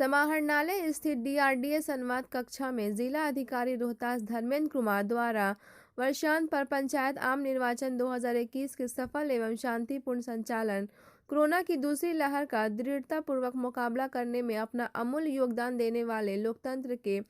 समाहरणालय स्थित डीआरडीए संवाद कक्षा में जिला अधिकारी रोहतास धर्मेंद्र कुमार द्वारा वर्षांत पर पंचायत आम निर्वाचन 2021 के सफल एवं शांतिपूर्ण संचालन, कोरोना की दूसरी लहर का दृढ़तापूर्वक मुकाबला करने में अपना अमूल्य योगदान देने वाले लोकतंत्र के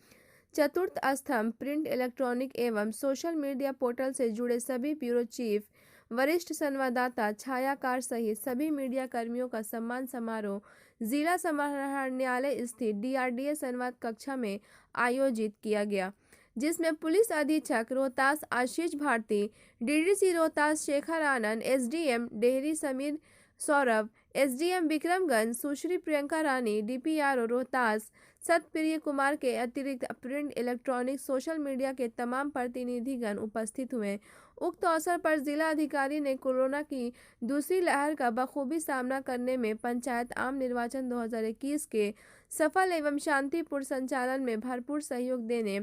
चतुर्थ स्तंभ प्रिंट, इलेक्ट्रॉनिक एवं सोशल मीडिया पोर्टल से जुड़े सभी ब्यूरो चीफ, वरिष्ठ संवाददाता, छायाकार सहित सभी मीडिया कर्मियों का सम्मान समारोह जिला समाहरणालय स्थित डीआरडीए संवाद कक्षा में आयोजित किया गया, जिसमें पुलिस अधीक्षक रोहतास आशीष भारती, डीडीसी रोहतास शेखर आनंद, एसडीएम डेहरी समीर सौरभ, एसडीएम विक्रमगंज सुश्री प्रियंका रानी, डीपीआरओ रोहतास सतप्रिय कुमार के अतिरिक्त प्रिंट, इलेक्ट्रॉनिक, सोशल मीडिया के तमाम प्रतिनिधिगण उपस्थित हुए। उक्त अवसर पर जिला अधिकारी ने कोरोना की दूसरी लहर का बखूबी सामना करने में पंचायत आम निर्वाचन 2021 के सफल एवं शांतिपूर्ण संचालन में भरपूर सहयोग देने,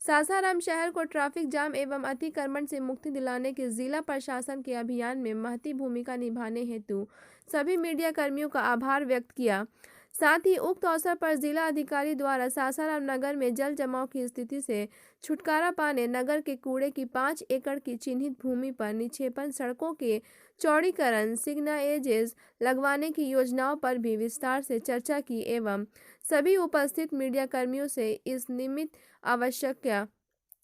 सासाराम शहर को ट्रैफिक जाम एवं अतिक्रमण से मुक्ति दिलाने के जिला प्रशासन के अभियान में महती भूमिका निभाने हेतु सभी मीडिया कर्मियों का आभार व्यक्त किया। साथ ही उक्त अवसर पर जिला अधिकारी द्वारा सासाराम नगर में जल जमाव की स्थिति से छुटकारा पाने, नगर के कूड़े की 5 एकड़ की चिन्हित भूमि पर निक्षेपण, सड़कों के चौड़ीकरण, सिग्नलेजेस लगवाने की योजनाओं पर भी विस्तार से चर्चा की एवं सभी उपस्थित मीडिया कर्मियों से इस निमित्त आवश्यक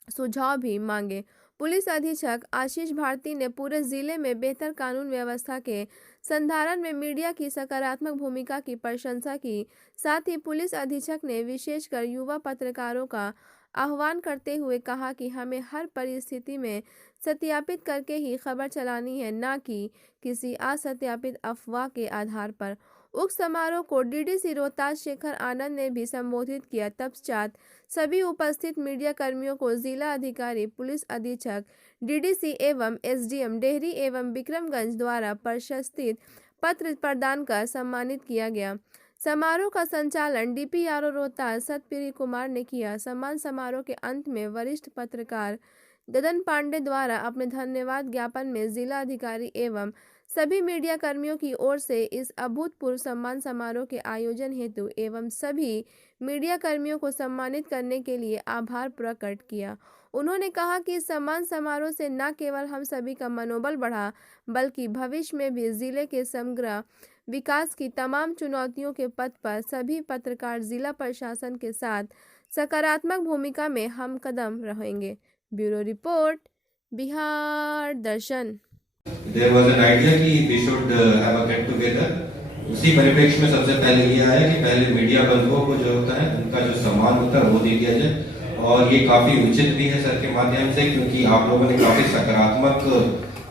सुझाव भी मांगे। पुलिस अधीक्षक आशीष भारती ने पूरे जिले में बेहतर कानून व्यवस्था के संधारण में मीडिया की सकारात्मक भूमिका की प्रशंसा की। साथ ही पुलिस अधीक्षक ने विशेषकर युवा पत्रकारों का आह्वान करते हुए कहा कि हमें हर परिस्थिति में सत्यापित करके ही खबर चलानी है, न कि किसी असत्यापित अफवाह के आधार पर। उक्त समारोह को डीडीसी रोहतास शेखर आनंद ने भी संबोधित किया। तत्पश्चात सभी उपस्थित मीडिया कर्मियों को जिला अधिकारी, पुलिस अधीक्षक, डीडीसी एवं एसडीएम डेहरी एवं विक्रमगंज द्वारा प्रशस्ति पत्र प्रदान कर सम्मानित किया गया। समारोह का संचालन डीपीआरओ रोहतास सतप्रिय कुमार ने किया। सम्मान समारोह के अंत में वरिष्ठ पत्रकार गगन पांडे द्वारा अपने धन्यवाद ज्ञापन में जिला अधिकारी एवं सभी मीडिया कर्मियों की ओर से इस अभूतपूर्व सम्मान समारोह के आयोजन हेतु एवं सभी मीडिया कर्मियों को सम्मानित करने के लिए आभार प्रकट किया। उन्होंने कहा कि इस सम्मान समारोह से न केवल हम सभी का मनोबल बढ़ा, बल्कि भविष्य में भी जिले के समग्र विकास की तमाम चुनौतियों के पथ पर सभी पत्रकार जिला प्रशासन के साथ सकारात्मक भूमिका में हम कदम रहेंगे। Bureau report, Bihar Darshan. There was an idea कि we should have a get together। उसी परिप्रेक्ष्य में सबसे पहले ये आया कि पहले मीडिया बंधुओं को जो होता है उनका जो सम्मान होता है वो दे दिया जाए, और ये काफ़ी उचित भी है सर के माध्यम से, क्योंकि आप लोगों ने काफ़ी सकारात्मक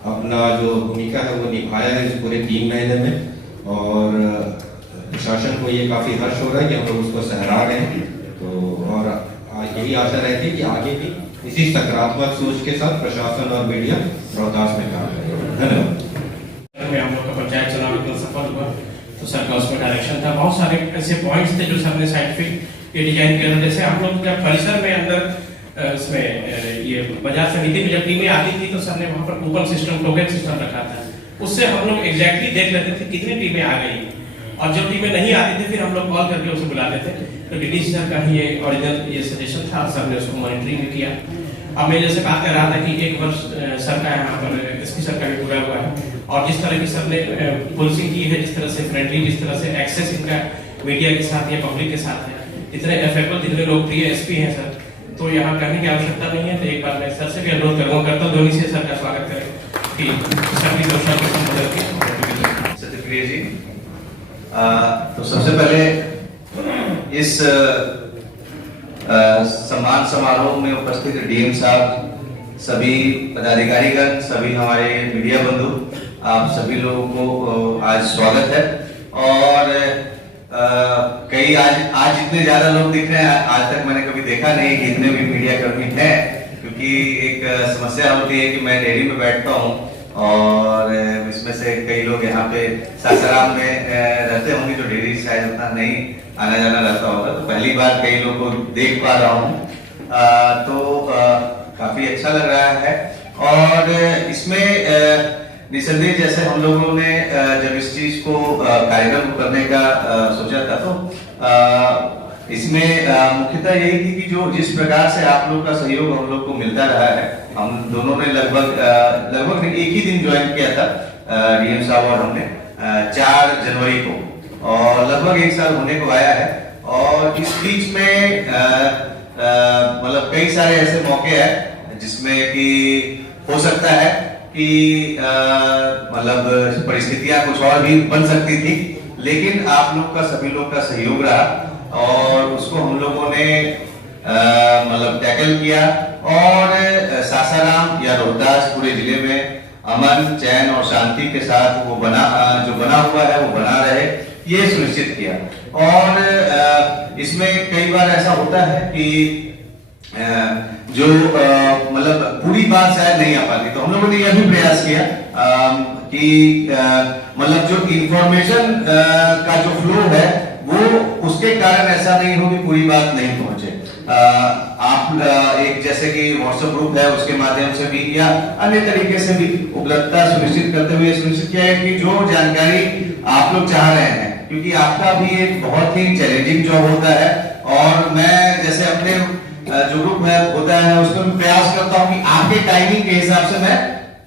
अपना जो भूमिका है वो निभाया है इस पूरे 3 महीने में, और प्रशासन को ये काफ़ी हर्ष हो रहा है कि हम लोग उसको सहरा रहे हैं। तो और यही आशा रहती है कि आगे भी इसी सकारात्मक सोच के साथ प्रशासन और मीडिया रोहतास में काम करें। धन्यवाद। हम लोग का पंचायत चुनाव इतना सफल हुआ तो सर का उसमें डायरेक्शन था, बहुत सारे ऐसे पॉइंट्स थे जो सर ने साइंटिफिक ये डिजाइन किया। जैसे हम लोग जब परिसर में अंदर इसमें ये बाजार समिति में जब टीमें आती थी तो सर ने वहाँ पर कूपन सिस्टम, टोकन सिस्टम रखा था। उससे हम लोग एग्जैक्टली देख लेते थे कितनी टीमें आ गई, और जो टीमें नहीं आती थी फिर हम लोग कॉल करके उसे बुलाते थे। तो डीडीसी सर का ही ये ओरिजिनल ये सजेशन था, सर ने उसको मॉनिटरिंग भी किया। अब मैं जैसे बात कर रहा था कि 1 वर्ष सर का यहाँ पर एसपी सर का भी पूरा हुआ है, और जिस तरह की सर ने पुलिसिंग की है, जिस तरह से फ्रेंडली, जिस तरह से एक्सेस इनका मीडिया के साथ या पब्लिक के साथ है, इतने एफेक्टिव, जितने लोकप्रिय एसपी हैं सर, तो यहाँ कहने की आवश्यकता नहीं है। तो एक बार मैं सर से भी अनुरोध करता हूँ धोनी से सर का स्वागत करें कि सर की घोषणा को संबोधित किया। सत्यप्रिय जी, तो सबसे पहले इस सम्मान समारोह में उपस्थित डीएम साहब, सभी पदाधिकारीगण, सभी हमारे मीडिया बंधु, आप सभी लोगों को आज स्वागत है। और कई आज इतने ज्यादा लोग दिख रहे हैं, आज तक मैंने कभी देखा नहीं कि इतने भी मीडिया कर्मी हैं, क्योंकि एक समस्या होती है कि मैं डेयरी में बैठता हूँ और इसमें से कई लोग यहाँ पे सासाराम में रहते होंगे, जो डेयरी शायद उतना नहीं आना जाना रहता होगा, तो पहली बार कई लोगों को देख पा रहा हूँ, तो काफी अच्छा लग रहा है। और इसमें निसंदेह जैसे हम लोगों ने जब इस चीज को कार्यक्रम करने का सोचा था, तो इसमें मुख्यतः यही थी कि जो जिस प्रकार से आप लोग का सहयोग हम लोग को मिलता रहा है, हम दोनों ने लगभग एक ही दिन ज्वाइन किया था डीएम साहब और हमने 4 जनवरी को, और लगभग 1 साल होने को आया है। और इस बीच में मतलब कई सारे ऐसे मौके हैं जिसमें कि हो सकता है कि मतलब परिस्थितियां कुछ और भी बन सकती थी, लेकिन आप लोग का सभी लोग का सहयोग रहा और उसको हम लोगों ने मतलब टैकल किया, और सासाराम या रोहतास पूरे जिले में अमन, चैन और शांति के साथ वो जो बना हुआ है वो बना रहे, ये सुनिश्चित किया। और इसमें कई बार ऐसा होता है कि जो मतलब पूरी बात शायद नहीं आ पाती, तो हम लोगों ने यह भी प्रयास किया कि मतलब जो इंफॉर्मेशन का जो फ्लो है वो उसके कारण ऐसा नहीं हो कि पूरी बात नहीं पहुंचे। आप एक जैसे कि व्हाट्सएप ग्रुप है उसके माध्यम से भी या अन्य तरीके से भी उपलब्धता सुनिश्चित करते हुए सुनिश्चित किया है कि जो जानकारी आप लोग चाह रहे हैं, क्योंकि आपका भी एक बहुत ही चैलेंजिंग जॉब होता है, और मैं जैसे अपने जो ग्रुप है होता है उसमें प्रयास करता हूं कि आपके टाइमिंग के हिसाब से मैं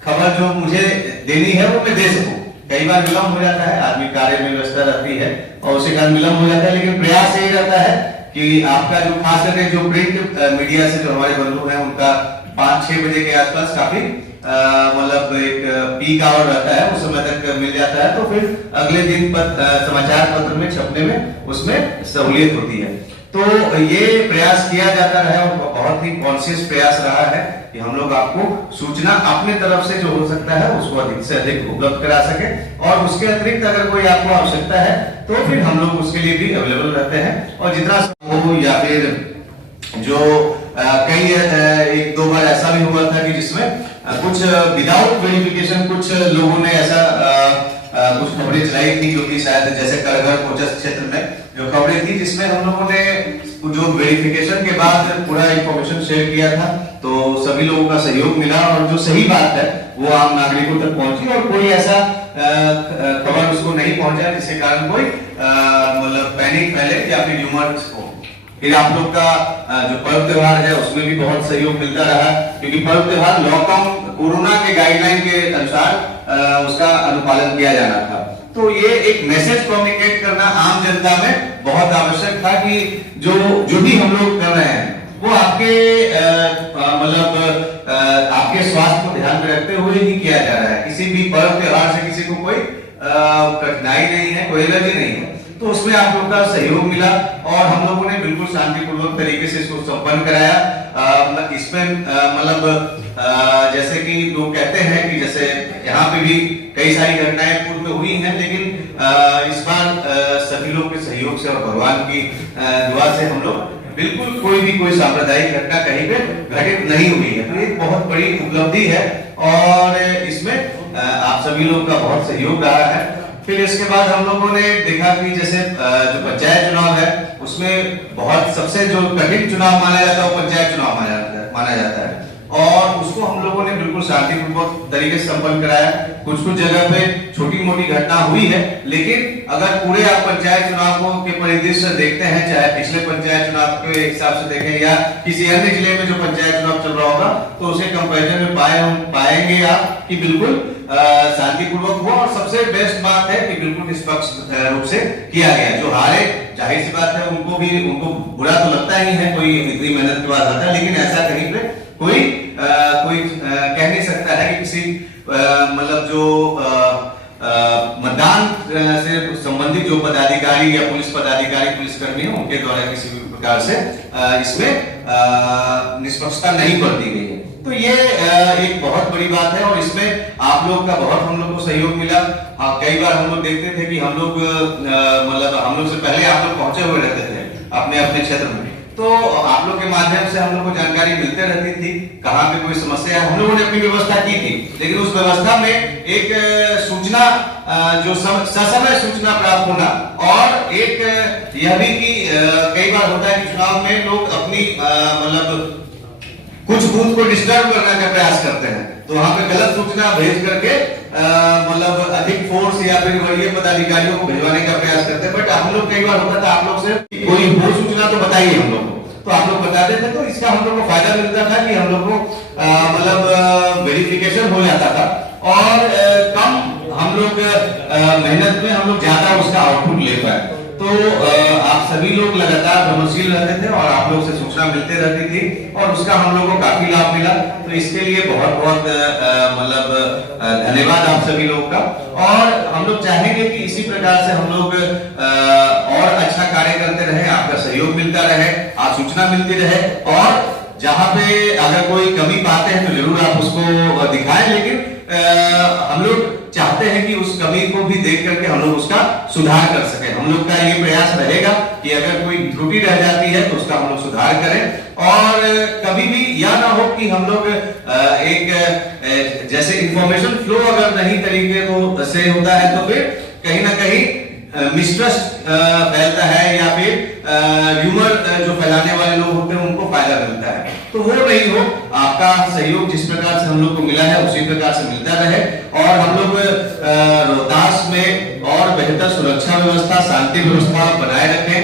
खबर जो मुझे देनी है वो मैं दे सकूं। कई बार विलंब हो जाता है, आदमी कार्य में व्यस्त रहती है और उसी कारण विलंब हो जाता है, लेकिन प्रयास यही रहता है कि आपका जो खास करके जो प्रिंट मीडिया से जो हमारे बंधु हैं उनका 5-6 बजे के आसपास काफी मतलब एक पीक आवर रहता है, उस समय तक मिल जाता है, तो फिर अगले दिन समाचार पत्र में छपने में उसमें सहूलियत होती है। तो ये प्रयास किया जाता रहा और बहुत ही कॉन्शियस प्रयास रहा है कि हम लोग आपको सूचना अपने तरफ से जो हो सकता है उसको अधिक से अधिक उपलब्ध करा सके, और उसके अतिरिक्त अगर कोई आपको आवश्यकता है तो फिर हम लोग उसके लिए भी अवेलेबल रहते हैं। और जितना हो या फिर जो कई 1-2 बार ऐसा भी हुआ था कि जिसमें कुछ विदाउट वेरिफिकेशन कुछ लोगों ने ऐसा कुछ खबरें चलाई थी, क्योंकि शायद जैसे करघर कोचस क्षेत्र में जो खबरें थी जिसमें हम लोगों ने जो वेरिफिकेशन के बाद पूरा इंफॉर्मेशन शेयर किया था, तो सभी लोगों का सहयोग मिला और जो सही बात है वो आम नागरिकों तक पहुंची, और कोई ऐसा खबर उसको नहीं पहुंचा जिसके कारण कोई मतलब पैनिक फैले या फिर ह्यूमर्स हो। फिर आप लोग का जो पर्व त्योहार है उसमें भी बहुत सहयोग मिलता रहा, क्योंकि पर्व त्योहार लॉकडाउन कोरोना के गाइडलाइन के अनुसार उसका अनुपालन किया जाना था। तो ये एक मैसेज कम्युनिकेट करना आम जनता में बहुत आवश्यक था कि जो भी हम लोग कर रहे हैं वो आपके मतलब आपके स्वास्थ्य को ध्यान में रखते हुए ही किया जा रहा है। किसी भी पर्व त्योहार से किसी को कोई कठिनाई नहीं है, कोई एलर्जी नहीं है, तो उसमें आप लोगों का सहयोग मिला और हम लोगों ने बिल्कुल शांतिपूर्वक तरीके से इसको संपन्न कराया। इसमें मतलब जैसे कि लोग कहते हैं कि जैसे यहाँ पे भी कई सारी घटनाएं पूर्व में हुई हैं, लेकिन इस बार सभी लोग के सहयोग से और भगवान की दुआ से हम लोग बिल्कुल कोई सांप्रदायिक घटना कहीं पे घटित नहीं हुई है। तो एक बहुत बड़ी उपलब्धि है और इसमें आप सभी लोग का बहुत सहयोग रहा है। फिर इसके बाद हम लोगों ने देखा कि जैसे जो पंचायत चुनाव है उसमें बहुत सबसे जो कठिन चुनाव माना जाता है वो पंचायत चुनाव माना जाता है, और उसको हम लोगों ने बिल्कुल शांतिपूर्वक तरीके से संपन्न कराया। कुछ जगह पे छोटी मोटी घटना हुई है, लेकिन अगर पूरे आप पंचायत चुनाव को के परिदृश्य से देखते हैं, चाहे पिछले पंचायत चुनाव के हिसाब से देखें या किसी अन्य जिले में जो पंचायत चुनाव चल रहा होगा, तो उसे कंपैरिजन में पाएंगे आप कि बिल्कुल शांतिपूर्वक हुआ। और सबसे बेस्ट बात है कि बिल्कुल निष्पक्ष रूप से किया गया। जो हारे जाहिर सी बात है उनको बुरा तो लगता ही है, कोई इतनी मेहनत के बाद आता है, लेकिन ऐसा कहीं पे कोई कह नहीं सकता है कि किसी मतलब जो मतदान से संबंधित जो पदाधिकारी या पुलिस पदाधिकारी पुलिसकर्मी है उनके द्वारा किसी भी प्रकार से इसमें निष्पक्षता नहीं बरती गई है। तो ये एक बहुत बड़ी बात है और इसमें आप लोग का बहुत हम लोग को सहयोग मिला। कई बार हम लोग देखते थे कि हम लोग मतलब हम लोग से पहले आप लोग पहुंचे हुए रहते थे अपने अपने क्षेत्र में, तो आप लोग के माध्यम से हम लोग को जानकारी मिलते रहती थी कहाँ पे कोई समस्या है। हम लोगों ने अपनी व्यवस्था की थी, लेकिन उस व्यवस्था में एक सूचना जो ससमय सूचना प्राप्त होना, और एक यह भी कि कई बार होता है कि चुनाव में लोग अपनी मतलब कुछ बूथ को डिस्टर्ब करने का प्रयास करते हैं, तो वहां पे गलत सूचना भेज करके मतलब अधिक फोर्स या फिर वरीय पदाधिकारियों को भिजवाने का प्रयास करते हैं, बट हम लोग कई बार होता था आप लोग से कोई हो सूचना तो बताइए हम लोग को, तो आप लोग बता देते, तो इसका हम लोग को फायदा मिलता था कि हम लोग को मतलब वेरिफिकेशन हो जाता था और कम हम लोग मेहनत में हम लोग ज्यादा उसका आउटपुट ले पाए। तो आप सभी लोग लगातार भ्रमणशील रहते थे और आप लोग से सूचना मिलते रहती थी और उसका हम लोग को काफी लाभ मिला। तो इसके लिए बहुत बहुत मतलब धन्यवाद आप सभी लोगों का। और हम लोग चाहेंगे कि इसी प्रकार से हम लोग और अच्छा कार्य करते रहे, आपका सहयोग मिलता रहे, आप सूचना मिलती रहे और जहां पे अगर कोई कमी पाते हैं तो जरूर आप उसको दिखाएं, लेकिन हम लोग चाहते हैं कि उस कमी को भी देख करके हम लोग उसका सुधार कर सकें। हम लोग का ये प्रयास रहेगा कि अगर कोई त्रुटि रह जाती है तो उसका हम लोग सुधार करें और कभी भी यह ना हो कि हम लोग एक जैसे इंफॉर्मेशन फ्लो अगर नहीं तरीके से होता है तो फिर कहीं ना कहीं मिसट्रस्ट फैलता है या फिर र्यूमर जो फैलाने वाले लोग होते हैं उनको फायदा मिलता है, तो वो नहीं हो। आपका सहयोग जिस प्रकार से हम लोग को मिला है उसी प्रकार से मिलता रहे और हम लोग रोहतास में और बेहतर सुरक्षा व्यवस्था, शांति व्यवस्था बनाए रखें,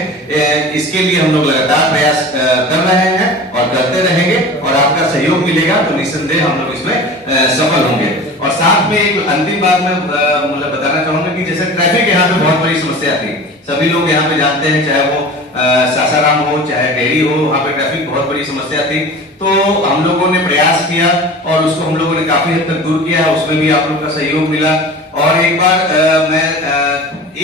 इसके लिए हम लोग लगातार प्रयास कर रहे हैं और करते रहेंगे और आपका सहयोग मिलेगा तो निस्संदेह हम लोग इसमें सफल होंगे। और साथ में एक अंतिम बात मैं मतलब बताना चाहूंगा कि जैसे ट्रैफिक यहाँ पे बहुत बड़ी समस्या थी, सभी लोग यहाँ पे जानते हैं, चाहे वो सासाराम हो चाहे डेहरी हो, वहाँ पे ट्रैफिक बहुत बड़ी समस्या थी। तो हम लोगों ने प्रयास किया और उसको हम लोगों ने काफी हद तक दूर किया, उसमें भी आप लोग का सहयोग मिला। और एक बार मैं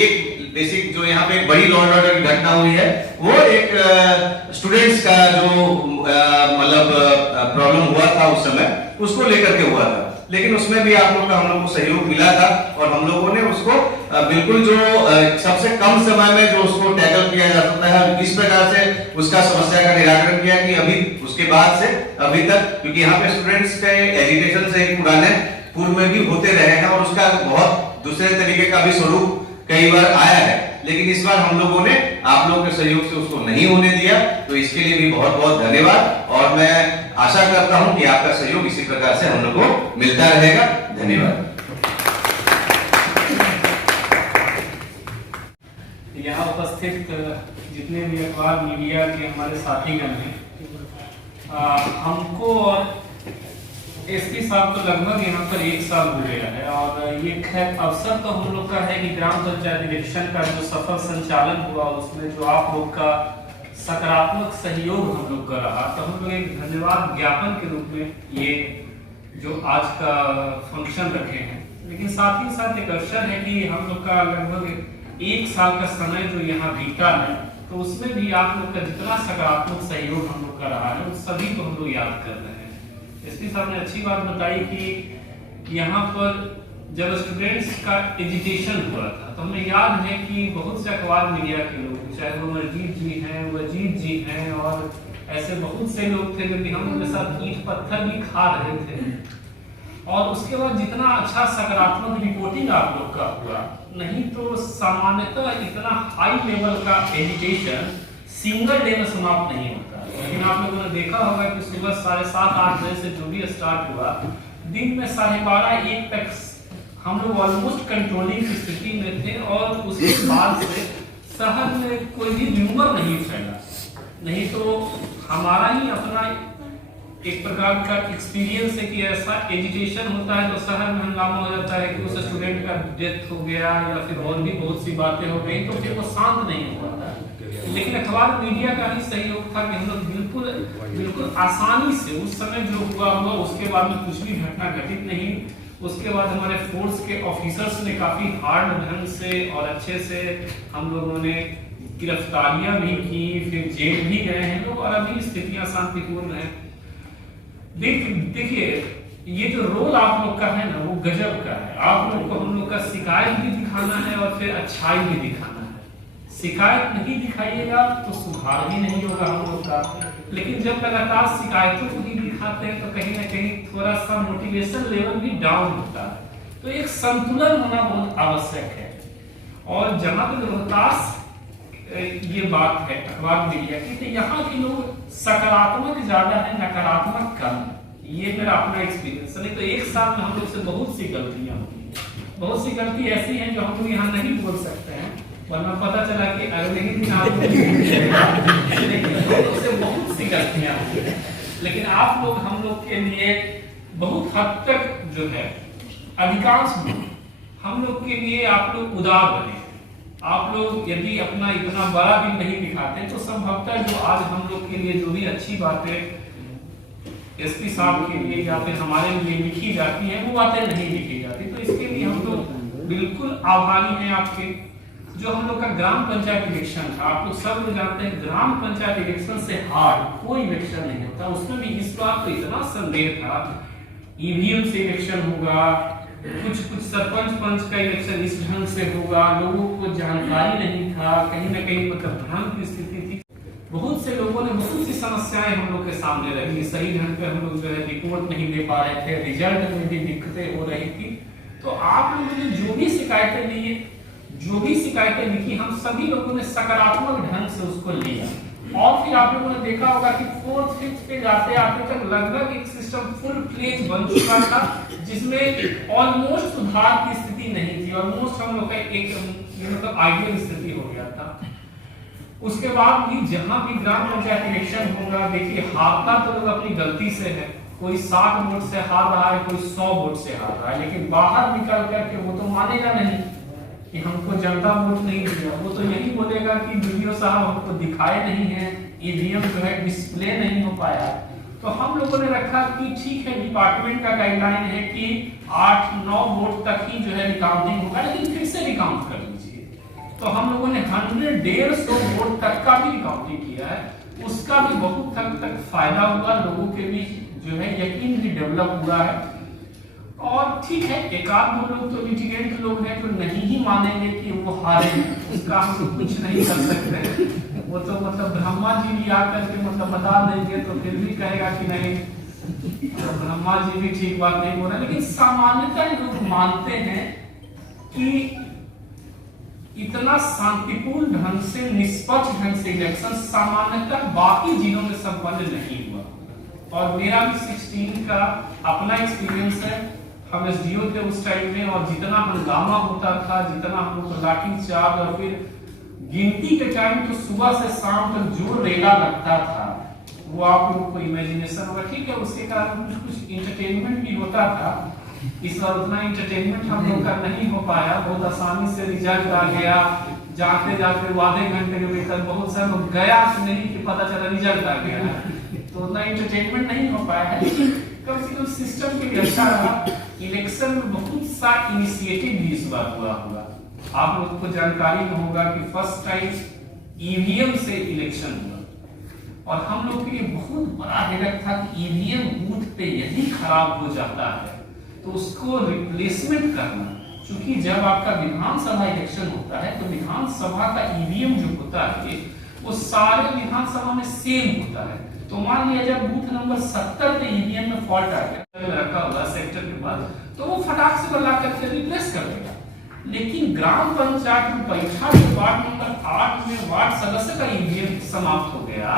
एक बेसिक जो यहाँ पे एक बड़ी लॉ एंड ऑर्डर की घटना हुई है, वो एक स्टूडेंट्स का जो मतलब प्रॉब्लम हुआ था उस समय, उसको लेकर के हुआ था, लेकिन उसमें भी आप लोग का हम लोग को सहयोग मिला था और हम लोगों ने उसको बिल्कुल जो सबसे कम समय में जो उसको टैकल किया जा सकता है, इस प्रकार से उसका समस्या का निराकरण किया कि अभी उसके बाद से अभी तक, क्योंकि यहाँ पे स्टूडेंट्स के एजिटेशन से पुराने पूर्व में भी होते रहे हैं और उसका बहुत दूसरे तरीके का भी स्वरूप कई बार आया है, लेकिन इस बार हम लोगों ने आप लोगों के सहयोग से उसको नहीं होने दिया, तो इसके लिए भी बहुत बहुत धन्यवाद। और मैं आशा करता हूं कि आपका सहयोग इसी प्रकार से हम लोग को मिलता रहेगा। धन्यवाद। यहाँ उपस्थित जितने भी अखबार मीडिया के हमारे साथीगण हैं, हमको और एसपी साहब को लगभग यहाँ पर 1 साल हो गया है और ये खैर अवसर तो हम लोग का है कि ग्राम पंचायत इलेक्शन का जो सफल संचालन हुआ उसमें जो आप लोग का सकारात्मक सहयोग हम लोग का रहा, तो हम लोग एक धन्यवाद ज्ञापन के रूप में ये जो आज का फंक्शन रखे हैं। लेकिन साथ ही साथ एक अवसर है कि हम लोग का लगभग 1 साल का समय जो यहाँ बीता है, तो उसमें भी आप लोग का जितना सकारात्मक सहयोग हम लोग का रहा है उस सभी को हम लोग याद कर रहे हैं। एसपी साहब ने अच्छी बात बताई कि यहाँ पर जब स्टूडेंट्स का एजुकेशन हुआ था तो हमें याद है कि बहुत से अखबार मीडिया के लोग, चाहे वो मरजीत जी हैं, वजीद जी हैं और ऐसे बहुत से लोग थे जो कि हम उनके साथ ईंट पत्थर भी खा रहे थे। और उसके बाद जितना अच्छा सकारात्मक रिपोर्टिंग आप लोग का हुआ, नहीं तो सामान्यतः इतना हाई लेवल का एजुकेशन सिंगल डे में समाप्त नहीं होता। लेकिन आप लोगों ने देखा होगा कि सुबह 7:30-8 बजे से जो भी स्टार्ट हुआ, दिन में 12:30-1 तक हम लोग ऑलमोस्ट कंट्रोलिंग की स्थिति में थे और उसके बाद से शहर में कोई भी र्यूमर नहीं फैला। नहीं तो हमारा ही अपना एक प्रकार का एक्सपीरियंस है कि ऐसा एजुकेशन होता है तो शहर में हंगामा हो जाता है कि उस स्टूडेंट का डेथ हो गया या फिर और भी बहुत सी बातें हो गई, तो फिर वो शांत नहीं हो पाता। लेकिन अखबार मीडिया का ही सहयोग था कि हम लोग बिल्कुल आसानी से उस समय जो हुआ उसके बाद में कुछ भी घटना घटित नहीं। उसके बाद हमारे फोर्स के ऑफिसर्स ने काफी हार्ड ढंग से और अच्छे से हम लोगों ने गिरफ्तारियां भी की, फिर जेल भी गए हैं लोग और अभी स्थितियां शांतिपूर्ण है। देखिए ये जो रोल आप लोग का है ना वो गजब का है। आप लोग को हम लोग का शिकायत भी दिखाना है और फिर अच्छाई भी दिखाना है। शिकायत नहीं दिखाइएगा तो सुधार भी नहीं होगा हम लोग का, लेकिन जब लगातार शिकायतों को ही दिखाते हैं तो कहीं ना कहीं थोड़ा सा मोटिवेशन लेवल भी डाउन होता है। तो एक संतुलन होना बहुत आवश्यक है। और जहां तक रोहतास ये बात है अखबार मीडिया की, तो यहाँ के लोग सकारात्मक ज्यादा है, नकारात्मक कम। ये मेरा अपना एक्सपीरियंस है। नहीं तो 1 साल में हम लोग से बहुत सी गलतियां होती हैं। बहुत सी गलती ऐसी है जो हम लोग यहाँ नहीं बोल सकते हैं, वरना पता चला कि अगले ही दिन आप लेकिन उससे बहुत सी गलतियां होती हैं। लेकिन आप लोग हम लोग के लिए बहुत हद तक जो है, अधिकांश हम लोग के लिए आप लोग उदार बने। आप लोग यदि अपना इतना बड़ा दिल नहीं दिखाते तो संभवतः जो आज हम लोग के लिए जो भी अच्छी बातें एसपी साहब के लिए या फिर हमारे लिए लिखी जाती है, वो बातें नहीं लिखी जाती। तो इसके लिए हम लोग बिल्कुल आभारी हैं आपके। जो हम लोग का ग्राम पंचायत इलेक्शन था, आप लोग सब लोग जानते हैं ग्राम पंचायत इलेक्शन से हार्ड कोई इलेक्शन नहीं होता। उसमें भी इस बार तो इतना संदेह था, ईवीएम से इलेक्शन होगा, कुछ सरपंच पंच का इलेक्शन इस ढंग से होगा, लोगों को जानकारी नहीं था, कहीं ना कहीं मतलब भ्रम की स्थिति थी। बहुत से लोगों ने बहुत सी समस्याएं हम लोग के सामने रखी, सही ढंग पे हम लोग जो है रिपोर्ट नहीं दे पा रहे थे, रिजल्ट में भी दिक्कतें हो रही थी। तो आप लोगों ने जो भी शिकायतें ली, जो भी शिकायतें लिखी, हम सभी लोगों ने सकारात्मक ढंग से उसको लिया। और फिर आप लोगों ने देखा होगा कि 4th 5th पे जाते आते तक लगभग एक सिस्टम फुल फ्लेज बन चुका था, जिसमें ऑलमोस्ट सुधार की स्थिति नहीं थी। ऑलमोस्ट हम लोग का एक मतलब आइडियल स्थिति हो गया था। उसके बाद भी जहां भी ग्राम पंचायत इलेक्शन होगा, देखिए हारता तो लोग अपनी गलती से है, कोई 60 वोट से हार रहा है, कोई 100 वोट से हार रहा है, लेकिन बाहर निकल करके वो तो मानेगा नहीं कि हमको जनता वोट नहीं दिया। वो तो यही बोलेगा कि वीडियो साहब हमको दिखाए नहीं है, ईवीएम जो है डिस्प्ले नहीं हो पाया। तो हम लोगों ने रखा कि ठीक है, डिपार्टमेंट का गाइडलाइन है कि 8-9 वोट तक ही जो है रिकाउंटिंग होगा, लेकिन फिर से रिकाउंट कर लीजिए। तो हम लोगों ने 100-150 वोट तक का भी रिकाउंटिंग किया है, उसका भी बहुत हद तक फायदा हुआ, लोगों के बीच जो है यकीन भी डेवलप हुआ है। और ठीक है, एक आध दो लोग तो लिटिगेंट लोग हैं जो नहीं ही मानेंगे कि वो हारे, उसका हम लोग कुछ नहीं कर सकते। वो तो मतलब ब्रह्मा जी भी आकर के मतलब बता देंगे तो फिर भी कहेगा कि नहीं, तो ब्रह्मा जी भी ठीक बात नहीं बोल रहे। लेकिन सामान्यतः लोग मानते हैं कि इतना शांतिपूर्ण ढंग से, निष्पक्ष ढंग से इलेक्शन सामान्यतः बाकी जिलों में संपन्न नहीं हुआ। और मेरा भी 16 का अपना एक्सपीरियंस है। हम एसडीओ थे उस टाइम में, और जितना हंगामा होता था, जितना हम लोग को लाठीचार्ज, और फिर गिनती के टाइम तो सुबह से शाम तक जो रेला लगता था, वो आप लोगों को इमेजिनेशन होगा। ठीक है, उसके कारण कुछ इंटरटेनमेंट भी होता था। इस बार उतना इंटरटेनमेंट हम लोग का नहीं हो पाया। बहुत आसानी से रिजल्ट आ गया, जाते जाते आधे घंटे के भीतर बहुत सारे लोग गया नहीं कि पता चला रिजल्ट आ गया, तो उतना इंटरटेनमेंट नहीं हो पाया है। लेकिन कम से कम सिस्टम के लिए अच्छा रहा। इलेक्शन में बहुत सा इनिशिएटिव भी इस बार हुआ होगा, आप लोगों को जानकारी में होगा कि फर्स्ट टाइम ईवीएम से इलेक्शन हुआ, और हम लोग के लिए बहुत बड़ा हेडक था कि ईवीएम बूथ पे यदि खराब हो जाता है तो उसको रिप्लेसमेंट करना। क्योंकि जब आपका विधानसभा इलेक्शन होता है तो विधानसभा का ईवीएम जो होता है वो सारे विधानसभा में सेम होता है। तो मान लिया जब बूथ नंबर 70 पे ईवीएम में फॉल्ट आ गया, रखा होगा सेक्टर के बाद, तो वो फटाक से बदला करके रिप्लेस कर देगा। लेकिन ग्राम पंचायत में बैठा जो वार्ड नंबर 8 में वार्ड सदस्य का ईवीएम समाप्त हो गया,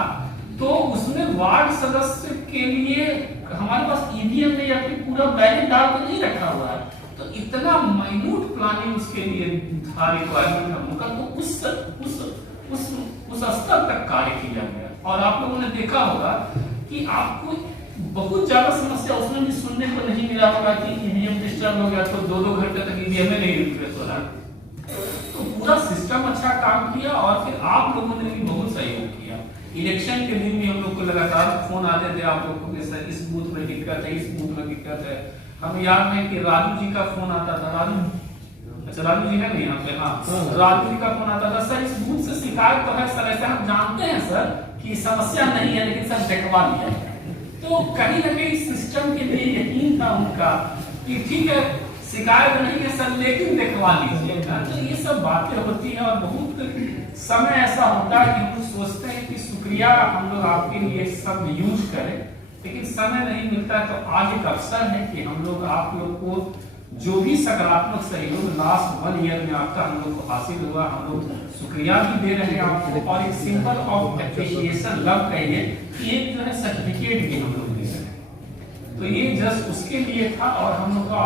तो उसमें वार्ड सदस्य के लिए हमारे पास ईवीएम में या फिर पूरा बैलेट डाल के नहीं रखा हुआ है, तो इतना माइन्यूट प्लानिंग उसके लिए था, रिक्वायरमेंट हम लोग का, तो उस स्तर तक कार्य किया गया। और आप लोगों ने देखा होगा कि आपको बहुत ज्यादा समस्या उसमें भी सुनने को नहीं मिला होगा कि ईवीएम डिस्टर्ब हो गया तो 2-2 घंटे तक ईवीएम में नहीं रिफ्रेश हो रहा। तो पूरा सिस्टम अच्छा काम किया, और फिर आप लोगों ने भी बहुत सहयोग किया। इलेक्शन के दिन भी हम लोग को लगातार फोन आते थे आप लोगों के, सर इस बूथ में दिक्कत है, इस बूथ में दिक्कत है। हमें याद है कि राजू जी का फोन आता था, राजू जी है नहीं यहाँ पे, हाँ, राजू जी का फोन आता था, सर इस बूथ से शिकायत तो है सर, ऐसे हम जानते हैं सर कि समस्या नहीं है, लेकिन सर देखवा लिया। तो कहीं ना कहीं सिस्टम के लिए यकीन था उनका कि ठीक है शिकायत नहीं है सर, लेकिन देखवा लीजिएगा। तो ये सब बातें होती हैं, और बहुत समय ऐसा होता है कि हम सोचते हैं कि शुक्रिया हम लोग आपके लिए सब यूज करें, लेकिन समय नहीं मिलता है। तो आज एक अवसर है कि हम लोग आप लोग को जो भी सकारात्मक सहयोग लास्ट 1 ईयर में आपका हम लोग को हासिल हुआ, हम लोग शुक्रिया भी दे रहे हैं आपको, और एक सिंबल ऑफ एप्रिशिएशन लव कहिए कि एक जो है सर्टिफिकेट भी हम लोग दे रहे हैं। तो ये जस्ट उसके लिए था, और हम लोग का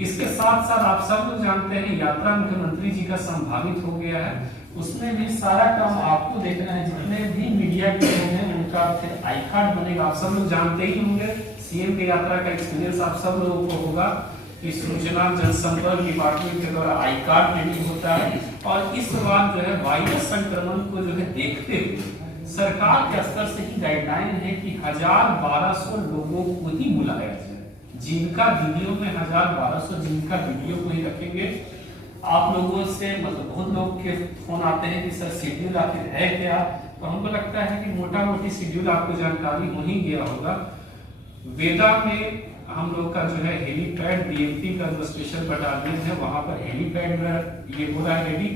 इसके साथ साथ आप सब लोग जानते हैं यात्रा मुख्यमंत्री जी का संभावित हो गया है, उसमें भी सारा काम आपको देखना है। जितने भी मीडिया के लोग हैं उनका फिर आई कार्ड बनेगा। आप सब लोग जानते ही होंगे, सीएम की यात्रा का एक्सपीरियंस आप सब लोगों को होगा कि सूचना जनसंपर्क डिपार्टमेंट के द्वारा आई कार्ड रिलीज होता है। और इस बार जो है वायरस संक्रमण को जो है देखते हुए सरकार के स्तर से ही गाइडलाइन है कि 1200 लोगों को ही बुलाया जाए, जिनका वीडियो में 1200 जिनका वीडियो को ही रखेंगे। आप लोगों से मतलब बहुत लोग के फोन आते हैं कि सर शेड्यूल आखिर है क्या, तो हमको लगता है कि मोटा मोटी शेड्यूल आपको जानकारी हो ही गया होगा। वेदा में हम लोग का जो है हेलीपैड डीएमपी का जो स्पेशल बटालियन है वहां पर हेलीपैड में ये हो रहा है रेडी।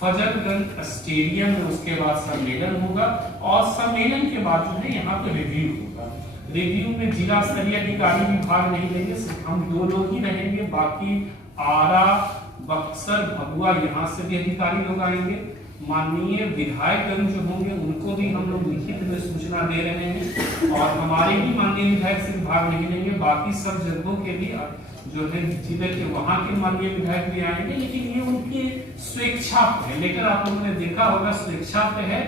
फजलगंज स्टेडियम में उसके बाद सम्मेलन होगा और सम्मेलन के बाद जो है यहाँ पे रिव्यू होगा। रिव्यू में जिला स्तरीय अधिकारी भी भाग नहीं लेंगे, सिर्फ हम 2 लोग ही रहेंगे, बाकी आरा बक्सर भगुआ यहाँ से भी अधिकारी लोग आएंगे। माननीय विधायक जो होंगे उनको भी हम लोग लिखित में सूचना दे रहे हैं और हमारे भी माननीय विधायक से भाग नहीं लेंगे, बाकी सब जगहों के भी जो है जिले के वहां के माननीय विधायक भी आएंगे। लेकिन ये उनकी स्वेच्छा पे है, लेकिन आप लोगों ने देखा होगा स्वेच्छा पे है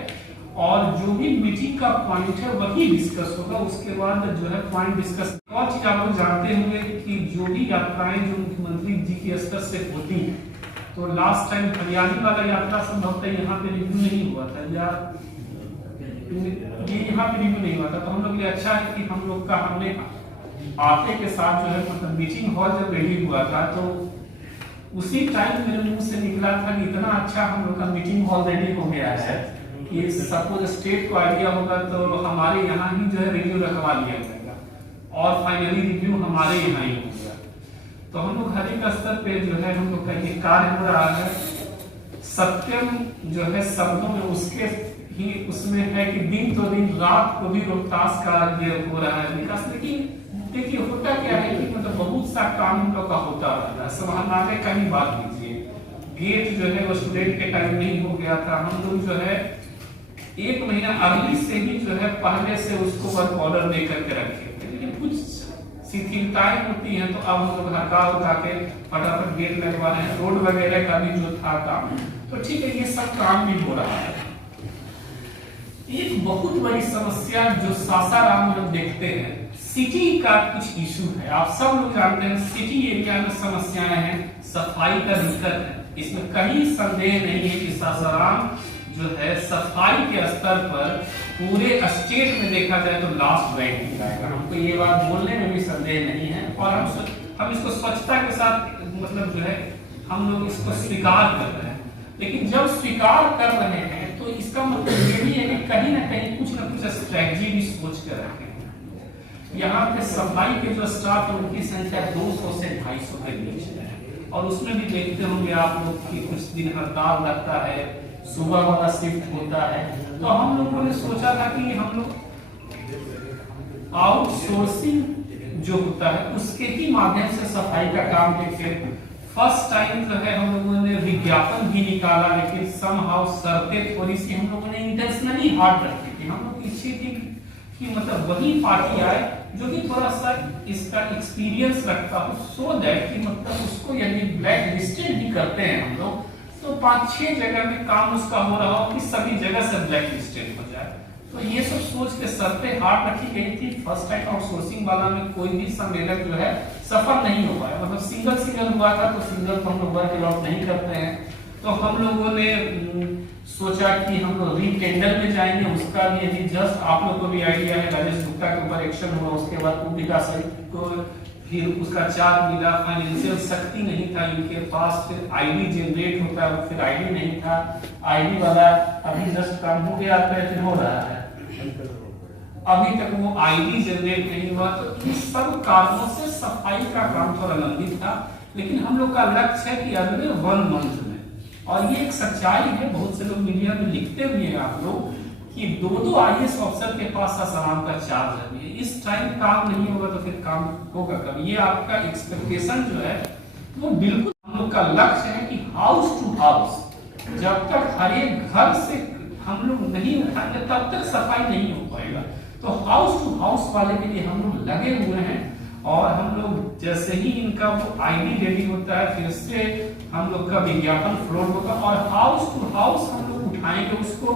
और जो भी मीटिंग का पॉइंट है वही डिस्कस होगा। उसके बाद जो है पॉइंट डिस्कस। और चीज आप लोग जानते होंगे कि जो भी यात्राएं जो मुख्यमंत्री जी के स्तर से होती है, तो लास्ट टाइम हरियाणा वाला यात्रा संभवतः यहाँ पे रिव्यू नहीं हुआ था या ये यहाँ पे रिव्यू नहीं हुआ था, तो हम लोग ये अच्छा है कि हम लोग का हमने आते के साथ जो है मतलब मीटिंग हॉल जब रेडी हुआ था तो उसी टाइम मेरे मुंह से निकला था कि इतना अच्छा हम लोग का मीटिंग हॉल रेडी हो गया है कि सपोज स्टेट को आइडिया होगा तो हमारे यहाँ ही जो है रिव्यू रखवा लिया जाएगा और फाइनली रिव्यू हमारे यहाँ ही होगा। तो हम लोग हर एक स्तर पे जो है हम लोग का ये कार्य हो रहा है। सत्यम जो है शब्दों में उसके ही उसमें है कि दिन तो दिन रात को भी रोहतास का ये हो रहा है विकास। लेकिन देखिए होता क्या है कि मतलब बहुत सा काम हम लोग का होता रहता है। समाहरणालय का ही बात कीजिए, गेट जो है वो स्टूडेंट के टाइम नहीं हो गया था, हम लोग जो है 1 महीना अगली से ही जो है पहले से उसको वर्क ऑर्डर दे करके रखे थे। लेकिन कुछ शिथिलताएं होती हैं तो अब हम लोग हड़ताल उठा के फटाफट गेट लगवा रहे हैं। रोड वगैरह का भी जो था काम, तो ठीक है ये सब काम भी हो रहा है। एक बहुत बड़ी समस्या जो सासाराम में हम देखते हैं, सिटी का कुछ इशू है। आप सब लोग जानते हैं सिटी एरिया में समस्याएं हैं, सफाई का दिक्कत है। इसमें कहीं संदेह नहीं है कि सासाराम जो है सफाई के स्तर पर पूरे स्टेट में देखा जाए तो लास्ट रैंक में आएगा। हमको ये बात बोलने में भी संदेह नहीं है और हम इसको स्वच्छता के साथ मतलब जो है हम लोग इसको स्वीकार कर रहे हैं। लेकिन जब स्वीकार कर रहे हैं तो इसका मतलब ये भी है कि कहीं ना कहीं कुछ ना कुछ स्ट्रेटजी भी सोच कर रखे हैं। यहाँ पे सफाई के जो स्टाफ है उनकी संख्या 200 से 250 के बीच है और उसमें भी देखते होंगे आप लोग कि कुछ दिन हड़ताल लगता है, सुबह वाला शिफ्ट होता है। तो हम लोगों ने सोचा था कि हम लोग आउटसोर्सिंग जो होता है उसके ही माध्यम से सफाई का काम देखें। फर्स्ट टाइम जो है हम लोगों ने विज्ञापन भी निकाला, लेकिन समहाउ शर्तें थोड़ी सी हम लोगों ने इंटेंशनली हार्ड रखी थी। हम लोग इच्छे थी कि मतलब वही पार्टी आए जो कि थोड़ा सा इसका एक्सपीरियंस रखता हो, सो दैट कि मतलब उसको यदि ब्लैक लिस्टेड भी करते हैं हम लोग तो 5-6 जगह में काम उसका हो रहा हो कि सभी जगह से ब्लैक लिस्टेड हो जाए। तो ये सब सोच के शर्तें हार्ड रखी गई थी। फर्स्ट टाइम आउटसोर्सिंग वाला में कोई भी सम्मेलन जो है सफल नहीं हो पाया, मतलब सिंगल हुआ था। तो सिंगल को हम लोग वर्क अलॉट नहीं करते हैं, तो हम लोगों ने सोचा कि हम लोग रीटेंडर में जाएंगे। उसका भी अभी जस्ट आप लोग को भी आइडिया है, राजेश गुप्ता के ऊपर एक्शन हुआ, उसके बाद विकास को फिर उसका चार्ज मिला। फाइनेंशियल शक्ति नहीं था इनके पास, फिर आईडी जनरेट होता है, फिर आईडी नहीं था। आईडी वाला अभी जस्ट काम हो गया, फिर हो रहा है, अभी तक वो आईडी जनरेट नहीं हुआ। तो इन सब कारणों से सफाई का काम थोड़ा लंबित था। लेकिन हम लोग का लक्ष्य है कि अगले 1 मंथ में, और ये एक सच्चाई है, बहुत से लोग मीडिया में लिखते भी हैं आप लोग कि 2 आईएएस ऑफिसर के पास सासाराम का चार्ज है। इस टाइम काम नहीं होगा तो फिर काम होगा कब? ये आपका एक्सपेक्टेशन जो है वो बिल्कुल हम लोग का लक्ष्य है कि हाउस टू हाउस जब तक हर एक घर से हम लोग नहीं उठाएंगे तब तक सफाई नहीं हो पाएगा। तो हाउस टू हाउस वाले के लिए हम लोग लगे हुए हैं और हम लोग जैसे ही इनका वो आईडी रेडी होता है फिर से हम लोग का विज्ञापन फ्लोट होगा और हाउस टू हाउस हम लोग उठाएंगे उसको।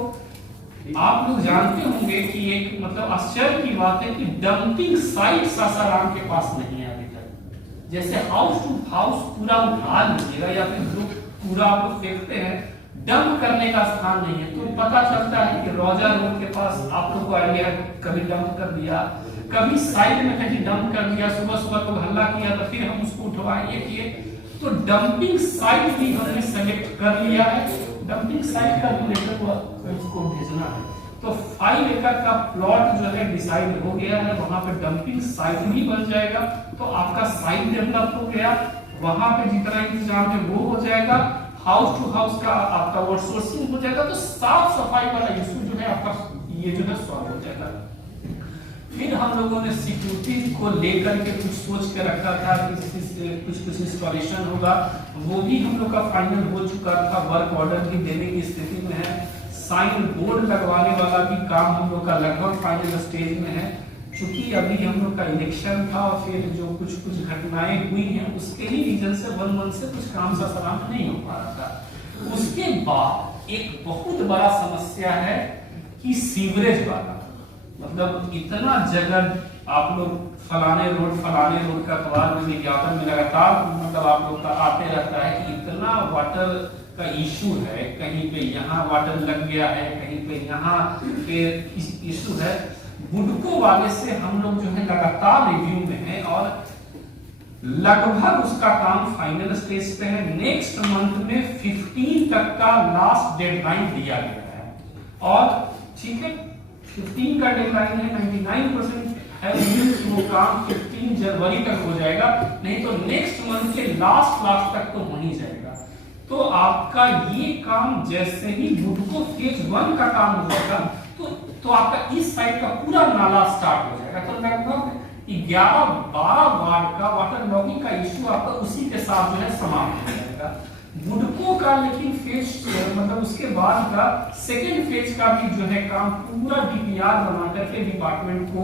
आप लोग जानते होंगे कि एक मतलब आश्चर्य की बात है कि डंपिंग साइट सासाराम के पास नहीं है अभी तक। जैसे हाउस टू हाउस पूरा उठा लीजिएगा या फिर जो पूरा आप लोग फेंकते हैं, डंप करने का स्थान नहीं है। तो पता चलता है कि रोजा रोड के पास आप लोग को आइडिया कभी डंप कर दिया, कभी साइड में कहीं डंप कर दिया, सुबह सुबह तो हल्ला किया तो फिर हम उसको उठवाए ये किए। तो डंपिंग साइट भी हमने सेलेक्ट कर लिया है। डंपिंग साइट का जो लेटर उसको भेजना है तो 5 एकड़ का प्लॉट जो है डिसाइड हो गया है, वहां पे डंपिंग साइट भी बन जाएगा। तो आपका साइट डेवलप हो गया, वहां पे जितना इंतजाम है वो हो जाएगा, हाउस टू हाउस का आपका आउटसोर्सिंग हो जाएगा। तो साफ सफाई वाला इशू जो है आपका ये जो है सॉल्व हो जाएगा। फिर हम लोगों ने सिक्योरिटी को लेकर के कुछ सोच के रखा था कि कुछ इंस्टॉलेशन होगा, वो भी हम लोग का फाइनल हो चुका था, वर्क ऑर्डर भी देने की स्थिति में है। साइन बोर्ड लगवाने वाला भी काम हम लोग का लगभग फाइनल स्टेज में है। चूंकि अभी हम लोग का इलेक्शन था और फिर जो कुछ घटनाएं हुई हैं उसके ही रीजन से वन से कुछ काम सासाराम नहीं हो पा रहा था। उसके बाद एक बहुत बड़ा समस्या है कि सीवरेज वाला, मतलब इतना जगह आप लोग फलाने रोड का अखबार में विज्ञापन में लगातार मतलब आप लोग का आते रहता है कि इतना वाटर का इशू है, कहीं पे यहाँ वाटर लग गया है, कहीं पे यहाँ पे इशू है। बुडको वाले से हम लोग जो है लगातार रिव्यू में है और लगभग उसका काम फाइनल स्टेज पे है। नेक्स्ट मंथ में 15 तक का लास्ट डेडलाइन दिया गया है और ठीक है 15 का डेडलाइन है, 99% है वो काम 15 जनवरी तक हो जाएगा, नहीं तो नेक्स्ट मंथ के लास्ट तक तो हो ही जाएगा। तो आपका ये काम जैसे ही बुडको फेज 1 का काम हो जाएगा तो आपका इस साइड का पूरा नाला स्टार्ट हो जाएगा। तो लगभग 11-12 वार्ड का वाटर लॉगिंग का इशू आपका उसी के साथ जो है समाप्त हो जाएगा। बुडको का लेकिन फेज मतलब उसके बाद का सेकेंड फेज का भी जो है काम पूरा डीपीआर बना करके डिपार्टमेंट को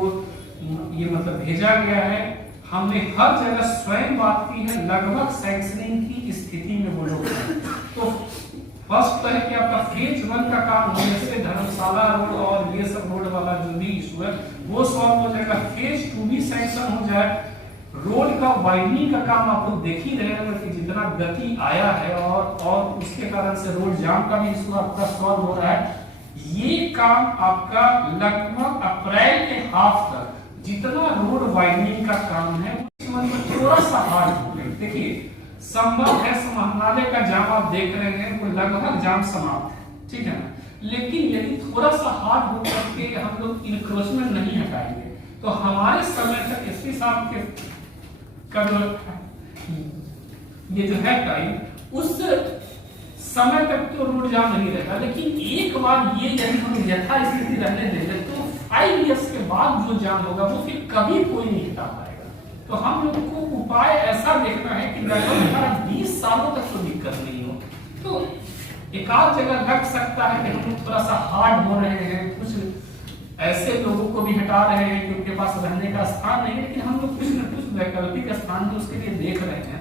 ये मतलब भेजा गया है। हमने हर जगह स्वयं बात की है, लगभग सैंक्शनिंग की स्थिति में वो लोग हैं। तो फर्स्ट है कि आपका फेज 1 का काम होने से धर्मशाला रोड और ये सब रोड वाला जो भी इशू है वो सॉल्व हो जाएगा। फेज 2 भी सैंक्शन हो जाए। रोड का वाइडनिंग का काम आप लोग देख ही रहे हैं कि जितना गति आया है और उसके कारण से रोड जाम का भी इशू आपका सॉल्व हो रहा है। ये काम आपका लगभग अप्रैल के हाफ तक जितना रोड वाइडनिंग का काम है थोड़ा सा हार्ड हो गया। देखिए संभव है समाहरणालय का जाम आप देख रहे हैं वो लगभग जाम समाप्त है, ठीक है ना, लेकिन यदि थोड़ा सा हार्ड हो करके हम लोग इंक्रोचमेंट नहीं हटाएंगे तो हमारे समय तक एसपी साहब के का जो ये जो है टाइम उस समय तक तो रोड जाम नहीं रहेगा। लेकिन एक बार ये यदि हम यथा स्थिति रहने देंगे तो 5 इयर्स के बाद जो जाम होगा वो फिर कभी कोई नहीं हटा पाएगा। तो हम लोग को उपाय ऐसा देखना है कि लगभग 20 सालों तक तो दिक्कत नहीं हो। तो एक आध जगह लग सकता है कि हम लोग थोड़ा सा हार्ड हो रहे हैं, कुछ ऐसे लोगों को भी हटा रहे हैं कि उनके पास रहने का स्थान नहीं है, लेकिन हम लोग कुछ न कुछ वैकल्पिक स्थान भी उसके लिए देख रहे हैं।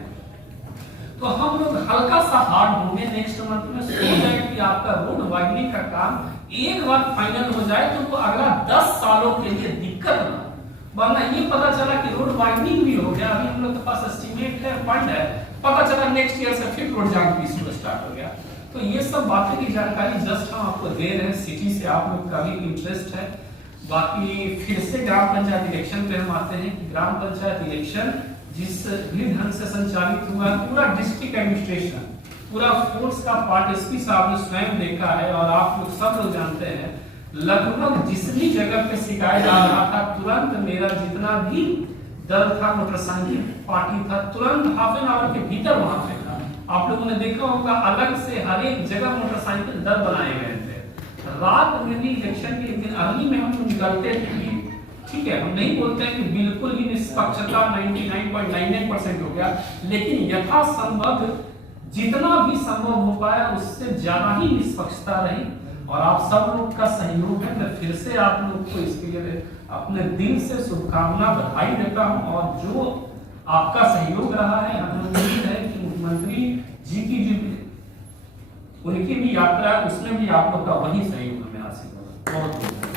तो हम लोग हल्का सा हार्ड होंगे नेक्स्ट मंथ में। सोच रहे कि आपका रोड वाइडनिंग का काम एक बार फाइनल हो जाए तो अगला 10 सालों के लिए दिक्कत ना, वरना ये पता चला कि रोड वाइडनिंग भी हो गया, अभी हम लोग के पास एस्टिमेट है, फंड है, पता चला नेक्स्ट ईयर से फिर रोड जाम की इशू स्टार्ट हो गया। तो ये सब बातें की जानकारी जस्ट हम आपको दे रहे हैं, सिटी से आप लोग का भी इंटरेस्ट है। बाकी फिर से ग्राम पंचायत इलेक्शन पे हम आते हैं कि ग्राम पंचायत इलेक्शन जिस भी ढंग से संचालित हुआ, पूरा डिस्ट्रिक्ट एडमिनिस्ट्रेशन, पूरा फोर्स का पार्ट एसपी साहब ने स्वयं देखा है और आप लोग सब लोग जानते हैं। लगभग जिस भी जगह पे शिकायत आ रहा था तुरंत मेरा जितना भी दल था, मोटरसाइकिल पार्टी था, तुरंत हाफ एन आवर के भीतर वहां पे था। आप लोगों ने देखा होगा अलग से हर एक जगह मोटरसाइकिल दल बनाए गए थे। रात में भी इलेक्शन के दिन अर्ली में हम निकलते थे, ठीक है, हम नहीं बोलते हैं कि बिल्कुल ही निष्पक्षता 99.99% हो गया, लेकिन यथासंभव जितना भी संभव हो पाया उससे ज्यादा ही निष्पक्षता रही और आप सब लोग का सहयोग है। मैं फिर से आप लोग को इसके लिए अपने दिल से शुभकामना बधाई देता हूं। और जो आपका सहयोग रहा है, हमें उम्मीद है कि मुख्यमंत्री जी की उनकी भी यात्रा, उसमें भी आप लोग का वही सहयोग हमें हासिल होगा। बहुत बहुत